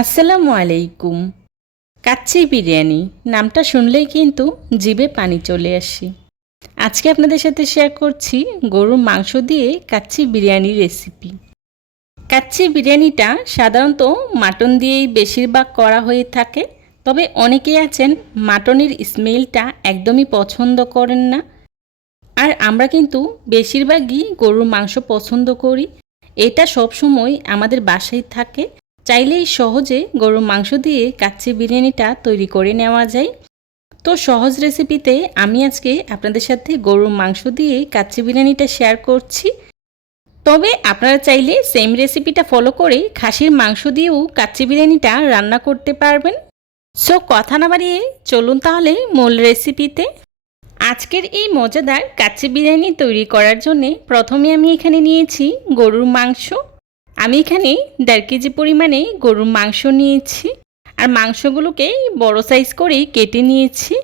আসসালামু আলাইকুম। কাচ্চি বিরিয়ানি নামটা শুনলেই কিন্তু জিভে পানি চলে আসে। আজকে আপনাদের সাথে শেয়ার করছি গরুর মাংস দিয়ে কাচ্চি বিরিয়ানির রেসিপি। কাচ্চি বিরিয়ানিটা সাধারণত মাটন দিয়েই বেশিরভাগ করা হয়ে থাকে, তবে অনেকেই আছেন মাটনের স্মেলটা একদমই পছন্দ করেন না। আর আমরা কিন্তু বেশিরভাগই গরুর মাংস পছন্দ করি। এটা সবসময় আমাদের বাসায় থাকে। চাইলেই সহজে গরুর মাংস দিয়ে কাচ্চি বিরিয়ানিটা তৈরি করে নেওয়া যায়। তো সহজ রেসিপিতে আমি আজকে আপনাদের সাথে গরুর মাংস দিয়ে কাচ্চি বিরিয়ানিটা শেয়ার করছি। তবে আপনারা চাইলে সেম রেসিপিটা ফলো করে খাসির মাংস দিয়েও কাচ্চি বিরিয়ানিটা রান্না করতে পারবেন। সো কথা না বাড়িয়ে চলুন তাহলে মূল রেসিপিতে। আজকের এই মজাদার কাচ্চি বিরিয়ানি তৈরি করার জন্যে প্রথমে আমি এখানে নিয়েছি গরুর মাংস। আমি এখানে 1.5 কেজি পরিমাণে গরুর মাংস নিয়েছি। আর মাংসগুলোকে বড় সাইজ করেই কেটে নিয়েছি।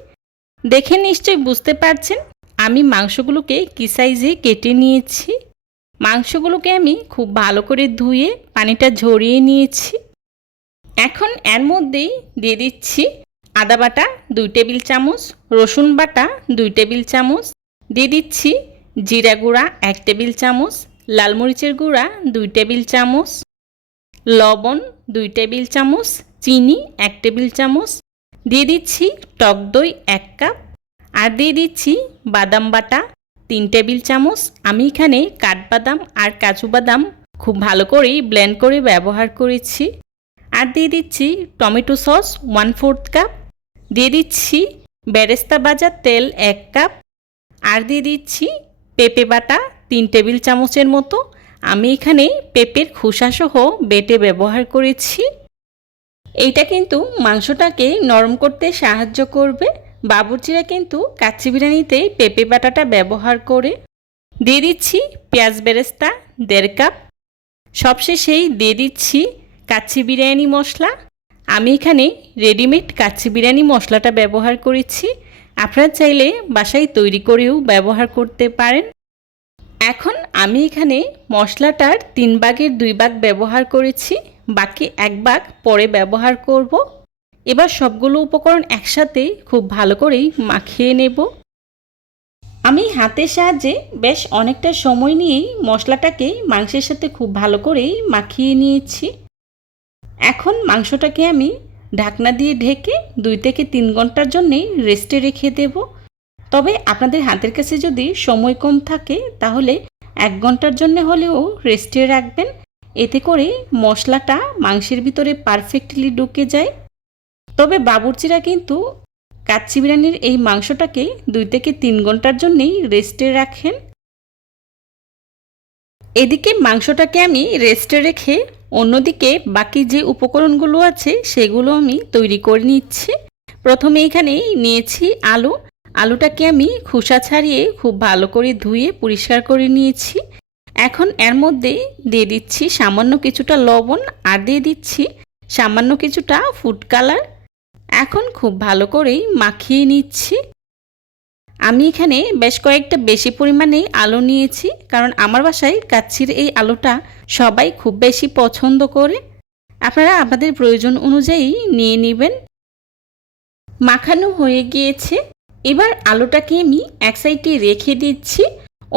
দেখে নিশ্চয়ই বুঝতে পারছেন আমি মাংসগুলোকে কী সাইজে কেটে নিয়েছি। মাংসগুলোকে আমি খুব ভালো করে ধুয়ে পানিটা ঝরিয়ে নিয়েছি। এখন এর মধ্যেই দিয়ে দিচ্ছি আদা বাটা 2 টেবিল চামচ, রসুন বাটা 2 টেবিল চামচ, দিয়ে দিচ্ছি জিরা গুঁড়া 1 টেবিল চামচ, লাল মরিচের গুঁড়া 2 টেবিল চামচ, লবণ 2 টেবিল চামচ, চিনি 1 টেবিল চামচ, দিয়ে দিচ্ছি টক দই 1 কাপ, আর দিয়ে দিচ্ছি বাদাম বাটা 3 টেবিল চামচ। আমি এখানে কাঠবাদাম আর কাজু বাদাম খুব ভালো করেই ব্লেন্ড করে ব্যবহার করেছি। আর দিয়ে দিচ্ছি টমেটো সস 1/4 কাপ, দিয়ে দিচ্ছি বেরেস্তা ভাজা তেল 1 কাপ, আর দিয়ে দিচ্ছি পেঁপে বাটা 3 টেবিল চামচের মতো। আমি এখানে পেঁপের খোসাসহ বেটে ব্যবহার করেছি। এইটা কিন্তু মাংসটাকে নরম করতে সাহায্য করবে। বাবুর্চিরা কিন্তু কাচ্চি বিরিয়ানিতে পেঁপে বাটাটা ব্যবহার করে। দিয়ে দিচ্ছি পেঁয়াজ বেরেস্তা 1.5 কাপ। সবশেষেই দিয়ে দিচ্ছি কাচ্চি বিরিয়ানি মশলা। আমি এখানে রেডিমেড কাচ্চি বিরিয়ানি মশলাটা ব্যবহার করেছি। আপনারা চাইলে বাসায় তৈরি করেও ব্যবহার করতে পারেন। এখন আমি এখানে মশলাটার 3 ভাগের 2 ভাগ ব্যবহার করেছি, বাকি 1 ভাগ পরে ব্যবহার করব। এবার সবগুলো উপকরণ একসাথে খুব ভালো করেই মাখিয়ে নেব। আমি হাতের সাহায্যে বেশ অনেকটা সময় নিয়েই মশলাটাকে মাংসের সাথে খুব ভালো করেই মাখিয়ে নিয়েছি। এখন মাংসটাকে আমি ঢাকনা দিয়ে ঢেকে 2 থেকে 3 ঘন্টার জন্যে রেস্টে রেখে দেব। তবে আপনাদের হাতের কাছে যদি সময় কম থাকে তাহলে 1 ঘন্টার জন্য হলেও রেস্টে রাখবেন। এতে করে মশলাটা মাংসের ভিতরে পারফেক্টলি ঢুকে যায়। তবে বাবুর্চিরা কিন্তু কাচ্চি বিরিয়ানির এই মাংসটাকে 2 থেকে 3 ঘন্টার জন্যেই রেস্টে রাখেন। এদিকে মাংসটাকে আমি রেস্টে রেখে অন্যদিকে বাকি যে উপকরণগুলো আছে সেগুলো আমি তৈরি করে নিচ্ছি। প্রথমে এখানে নিয়েছি আলু। আলুটাকে আমি খোসা ছাড়িয়ে খুব ভালো করে ধুয়ে পরিষ্কার করে নিয়েছি। এখন এর মধ্যে দিয়ে দিচ্ছি সামান্য কিছুটা লবণ, আর দিয়ে দিচ্ছি সামান্য কিছুটা ফুড কালার। এখন খুব ভালো করেই মাখিয়ে নিচ্ছি। আমি এখানে বেশ কয়েকটা বেশি পরিমাণে আলু নিয়েছি, কারণ আমার বাসায় কাচ্চির এই আলুটা সবাই খুব বেশি পছন্দ করে। আপনারা আপনাদের প্রয়োজন অনুযায়ী নিয়ে নেবেন। মাখানো হয়ে গিয়েছে। এবার আলুটাকে আমি এক সাইডে রেখে দিচ্ছি।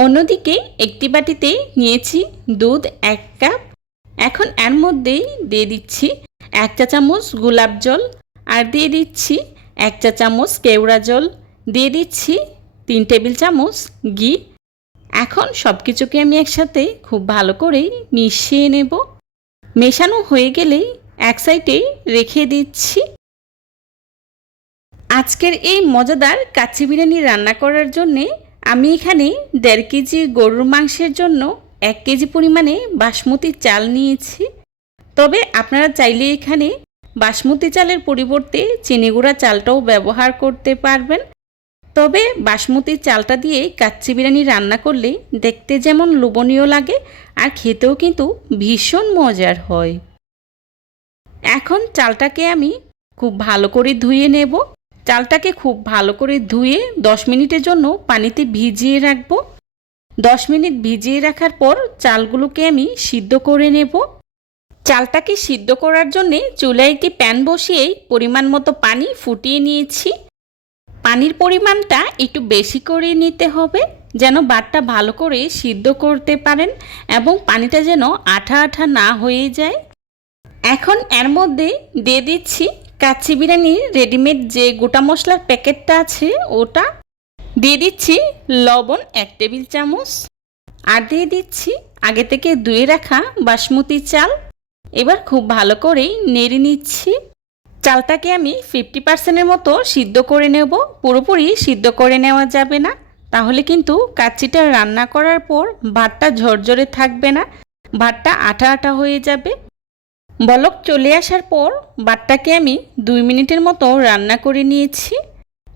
অন্যদিকে একটি বাটিতে নিয়েছি দুধ 1 কাপ। এখন এর মধ্যেই দিয়ে দিচ্ছি 1 চা চামচ গোলাপ জল, আর দিয়ে দিচ্ছি 1 চা চামচ কেওড়া জল, দিয়ে দিচ্ছি 3 টেবিল চামচ ঘি। এখন সব কিছুকে আমি একসাথে খুব ভালো করে মিশিয়ে নেব। মেশানো হয়ে গেলেই এক সাইডে রেখে দিচ্ছি। আজকের এই মজাদার কাচ্চি বিরিয়ানি রান্না করার জন্যে আমি এখানে 1.5 কেজি গরুর মাংসের জন্য 1 কেজি পরিমাণে বাসমতি চাল নিয়েছি। তবে আপনারা চাইলে এখানে বাসমতি চালের পরিবর্তে চিনি গুঁড়া চালটাও ব্যবহার করতে পারবেন। তবে বাসমতি চালটা দিয়ে কাচ্চি বিরিয়ানি রান্না করলে দেখতে যেমন লোভনীয় লাগে, আর খেতেও কিন্তু ভীষণ মজার হয়। এখন চালটাকে আমি খুব ভালো করে ধুয়ে নেব। চালটাকে খুব ভালো করে ধুয়ে 10 মিনিটের জন্য পানিতে ভিজিয়ে রাখব। 10 মিনিট ভিজিয়ে রাখার পর চালগুলোকে আমি সিদ্ধ করে নেব। চালটাকে সিদ্ধ করার জন্যে চুলায় একটি প্যান বসিয়েই পরিমাণ মতো পানি ফুটিয়ে নিয়েছি। পানির পরিমাণটা একটু বেশি করে নিতে হবে যেন ভাতটা ভালো করে সিদ্ধ করতে পারেন এবং পানিটা যেন আঠা আঠা না হয়ে যায়। এখন এর মধ্যে দিয়ে দিচ্ছি কাচ্চি বিরিয়ানির রেডিমেড যে গোটা মশলার প্যাকেটটা আছে ওটা, দিয়ে দিচ্ছি লবণ 1 টেবিল চামচ, আর দিয়ে দিচ্ছি আগে থেকে ধুয়ে রাখা বাসমতি চাল। এবার খুব ভালো করেই নেড়ে নিচ্ছি। চালটাকে আমি 50%-এর মতো সিদ্ধ করে নেব, পুরোপুরি সিদ্ধ করে নেওয়া যাবে না, তাহলে কিন্তু কাচ্চিটা রান্না করার পর ভাতটা ঝরঝরে থাকবে না, ভাতটা আঠা আঠা হয়ে যাবে। বলক চলে আসার পর ভাতটাকে আমি 2 মিনিটের মতো রান্না করে নিয়েছি।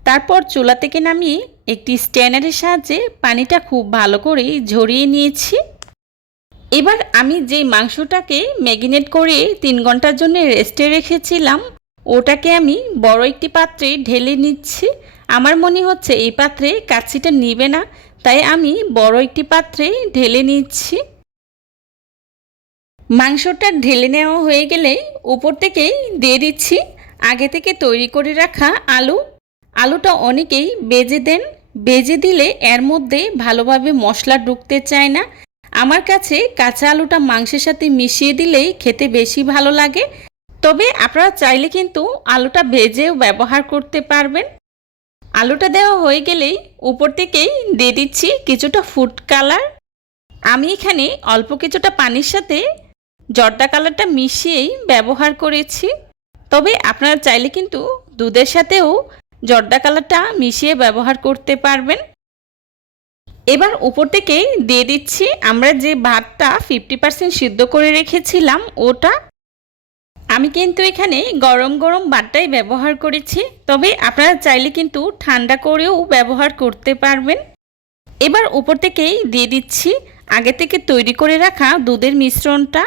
তারপর চুলা থেকে নামিয়ে একটি স্ট্যানারের সাহায্যে পানিটা খুব ভালো করে ঝরিয়ে নিয়েছি। এবার আমি যে মাংসটাকে ম্যারিনেট করে 3 ঘন্টার জন্য রেস্টে রেখেছিলাম ওটাকে আমি বড় একটি পাত্রে ঢেলে নিচ্ছি। আমার মনে হচ্ছে এই পাত্রে কাচ্চিটা নিবে না, তাই আমি বড় একটি পাত্রে ঢেলে নিচ্ছি। মাংসটা ঢেলে নেওয়া হয়ে গেলে উপর থেকে দিয়ে দিচ্ছি আগে থেকে তৈরি করে রাখা আলু। আলুটা অনেকেই বেজে দেন, বেজে দিলে এর মধ্যে ভালোভাবে মশলা ঢুকতে চায় না। আমার কাছে কাঁচা আলুটা মাংসের সাথে মিশিয়ে দিলেই খেতে বেশি ভালো লাগে, তবে আপনারা চাইলে কিন্তু আলুটা ভেজেও ব্যবহার করতে পারবেন। আলুটা দেওয়া হয়ে গেলেই উপর থেকেই দিয়ে দিচ্ছি কিছুটা ফুড কালার। আমি এখানে অল্প কিছুটা পানির সাথে জর্দা কালারটা মিশিয়েই ব্যবহার করেছি, তবে আপনারা চাইলে কিন্তু দুধের সাথেও জর্দা কালারটা মিশিয়ে ব্যবহার করতে পারবেন। এবার উপর থেকে দিয়ে দিচ্ছি আমরা যে ভাতটা 50% সিদ্ধ করে রেখেছিলাম ওটা। আমি কিন্তু এখানে গরম গরম ভাতটাই ব্যবহার করেছি, তবে আপনারা চাইলে কিন্তু ঠান্ডা করেও ব্যবহার করতে পারবেন। এবার উপর থেকেই দিয়ে দিচ্ছি আগে থেকে তৈরি করে রাখা দুধের মিশ্রণটা।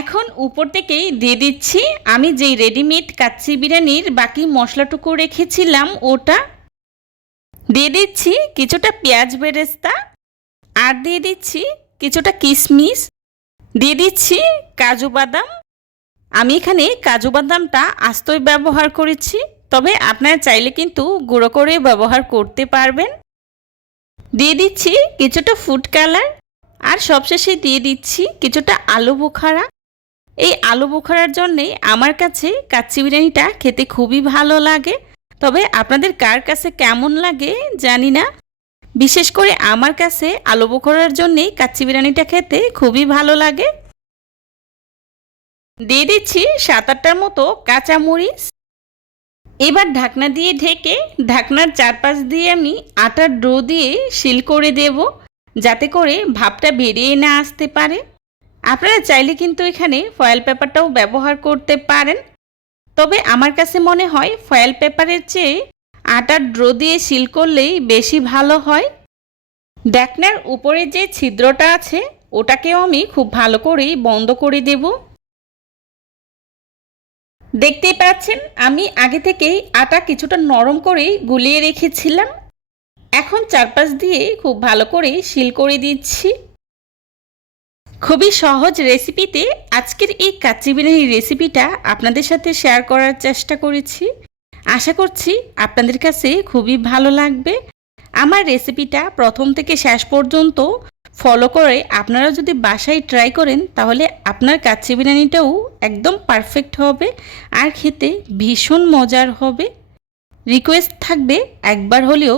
এখন উপর থেকেই দিয়ে দিচ্ছি আমি যেই রেডিমেড কাচ্চি বিরিয়ানির বাকি মশলাটুকু রেখেছিলাম ওটা। দিয়ে দিচ্ছি কিছুটা পেঁয়াজ বেরেস্তা, আর দিয়ে দিচ্ছি কিছুটা কিশমিশ, দিয়ে দিচ্ছি কাজু বাদাম। আমি এখানে কাজু বাদামটা আস্তই ব্যবহার করেছি, তবে আপনারা চাইলে কিন্তু গুঁড়ো করে ব্যবহার করতে পারবেন। দিয়ে দিচ্ছি কিছুটা ফুড কালার, আর সবশেষে দিয়ে দিচ্ছি কিছুটা আলু বোখারা। এই আলু বোখারার জন্যে আমার কাছে কাচ্চি বিরিয়ানিটা খেতে খুবই ভালো লাগে, তবে আপনাদের কার কাছে কেমন লাগে জানি না। বিশেষ করে আমার কাছে আলু বোখারার জন্যেই কাচ্চি বিরিয়ানিটা খেতে খুবই ভালো লাগে। দিয়ে দিচ্ছি 7-8টার মতো কাঁচামরিচ। এবার ঢাকনা দিয়ে ঢেকে ঢাকনার চারপাশ দিয়ে আমি আটার ডো দিয়ে সিল করে দেব, যাতে করে ভাপটা বেরিয়ে না আসতে পারে। আপনারা চাইলে কিন্তু এখানে ফয়েল পেপারটাও ব্যবহার করতে পারেন, তবে আমার কাছে মনে হয় ফয়েল পেপারের চেয়ে আটার ড্রো দিয়ে সিল করলেই বেশি ভালো হয়। ঢাকনার উপরে যে ছিদ্রটা আছে ওটাকেও আমি খুব ভালো করেই বন্ধ করে দেব। দেখতেই পাচ্ছেন আমি আগে থেকেই আটা কিছুটা নরম করে গুলিয়ে রেখেছিলাম। এখন চারপাশ দিয়ে খুব ভালো করে সিল করে দিচ্ছি। খুবই সহজ রেসিপিতে আজকের এই কাচ্চি বিরিয়ানির রেসিপিটা আপনাদের সাথে শেয়ার করার চেষ্টা করেছি। আশা করছি আপনাদের কাছে খুবই ভালো লাগবে। আমার রেসিপিটা প্রথম থেকে শেষ পর্যন্ত ফলো করে আপনারা যদি বাসায় ট্রাই করেন তাহলে আপনার কাচ্চি বিরিয়ানিটাও একদম পারফেক্ট হবে আর খেতে ভীষণ মজার হবে। রিকোয়েস্ট থাকবে একবার হলেও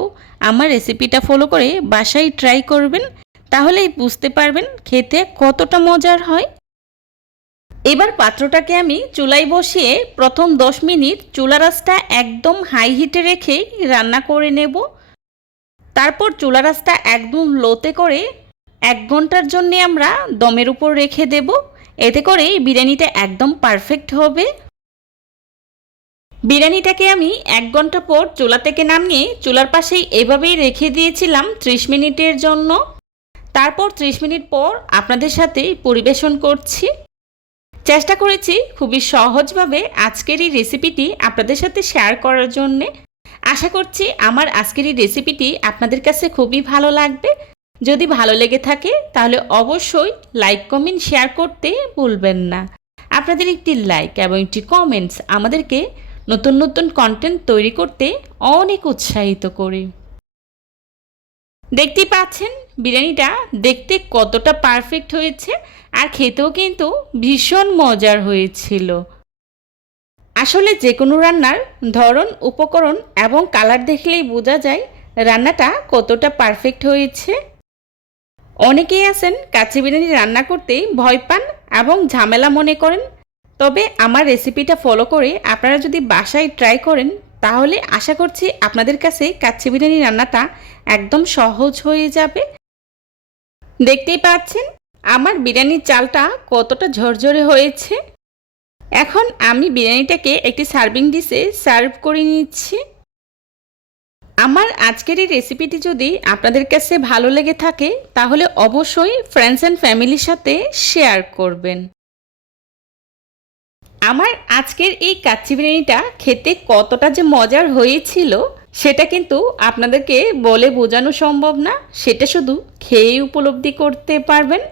আমার রেসিপিটা ফলো করে বাসায় ট্রাই করবেন, তাহলেই বুঝতে পারবেন খেতে কতটা মজার হয়। এবার পাত্রটাকে আমি চুলায় বসিয়ে প্রথম 10 মিনিট চুলার আঁচটা একদম হাই হিটে রেখেই রান্না করে নেব। তারপর চুলার আঁচটা একদম লোতে করে 1 ঘন্টার জন্য আমরা দমের উপর রেখে দেব, এতে করে বিরিয়ানিটা একদম পারফেক্ট হবে। বিরিয়ানিটাকে আমি 1 ঘন্টা পর চুলা থেকে নামিয়ে চুলার পাশেই এভাবেই রেখে দিয়েছিলাম 30 মিনিটের জন্য। তারপর 30 মিনিট পর আপনাদের সাথে পরিবেশন করছি। চেষ্টা করেছি খুবই সহজভাবে আজকের এই রেসিপিটি আপনাদের সাথে শেয়ার করার জন্যে। আশা করছি আমার আজকের এই রেসিপিটি আপনাদের কাছে খুবই ভালো লাগবে। যদি ভালো লেগে থাকে তাহলে অবশ্যই লাইক কমেন্ট শেয়ার করতে ভুলবেন না। আপনাদের একটি লাইক এবং একটি কমেন্টস আমাদেরকে নতুন নতুন কন্টেন্ট তৈরি করতে অনেক উৎসাহিত করে। দেখতেই পাচ্ছেন বিরিয়ানিটা দেখতে কতটা পারফেক্ট হয়েছে, আর খেতেও কিন্তু ভীষণ মজার হয়েছিল। আসলে যে কোনো রান্নার ধরন, উপকরণ এবং কালার দেখলেই বোঝা যায় রান্নাটা কতটা পারফেক্ট হয়েছে। অনেকেই আছেন কাচ্চি বিরিয়ানি রান্না করতে ভয় পান এবং ঝামেলা মনে করেন, তবে আমার রেসিপিটা ফলো করে আপনারা যদি বাসায় ট্রাই করেন তাহলে আশা করছি আপনাদের কাছে কাচ্চি বিরিয়ানি রান্নাটা একদম সহজ হয়ে যাবে। দেখতেই পাচ্ছেন আমার বিরিয়ানির চালটা কতটা ঝরঝরে হয়েছে। এখন আমি বিরিয়ানিটাকে একটি সার্ভিং ডিশে সার্ভ করে নিচ্ছি। আমার আজকের এই রেসিপিটি যদি আপনাদের কাছে ভালো লেগে থাকে তাহলে অবশ্যই ফ্রেন্ডস অ্যান্ড ফ্যামিলির সাথে শেয়ার করবেন। আমার আজকের এই কাচ্চি বিরিয়ানিটা খেতে কতটা যে মজার হয়েছিল সেটা কিন্তু আপনাদেরকে বলে বোঝানো সম্ভব না, সেটা শুধু খেয়েই উপলব্ধি করতে পারবেন।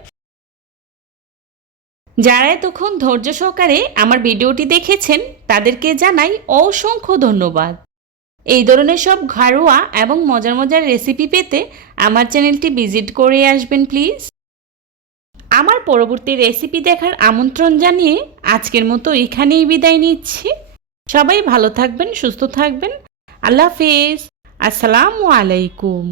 যারা এতক্ষণ ধৈর্য সহকারে আমার ভিডিওটি দেখেছেন তাদেরকে জানাই অসংখ্য ধন্যবাদ। এই ধরনের সব ঘরোয়া এবং মজার মজার রেসিপি পেতে আমার চ্যানেলটি ভিজিট করে আসবেন প্লিজ। আমার পরবর্তী রেসিপি দেখার আমন্ত্রণ জানিয়ে আজকের মতো এখানেই বিদায় নিচ্ছি। সবাই ভালো থাকবেন, সুস্থ থাকবেন। আল্লাহ হাফেজ। আসসালামু আলাইকুম।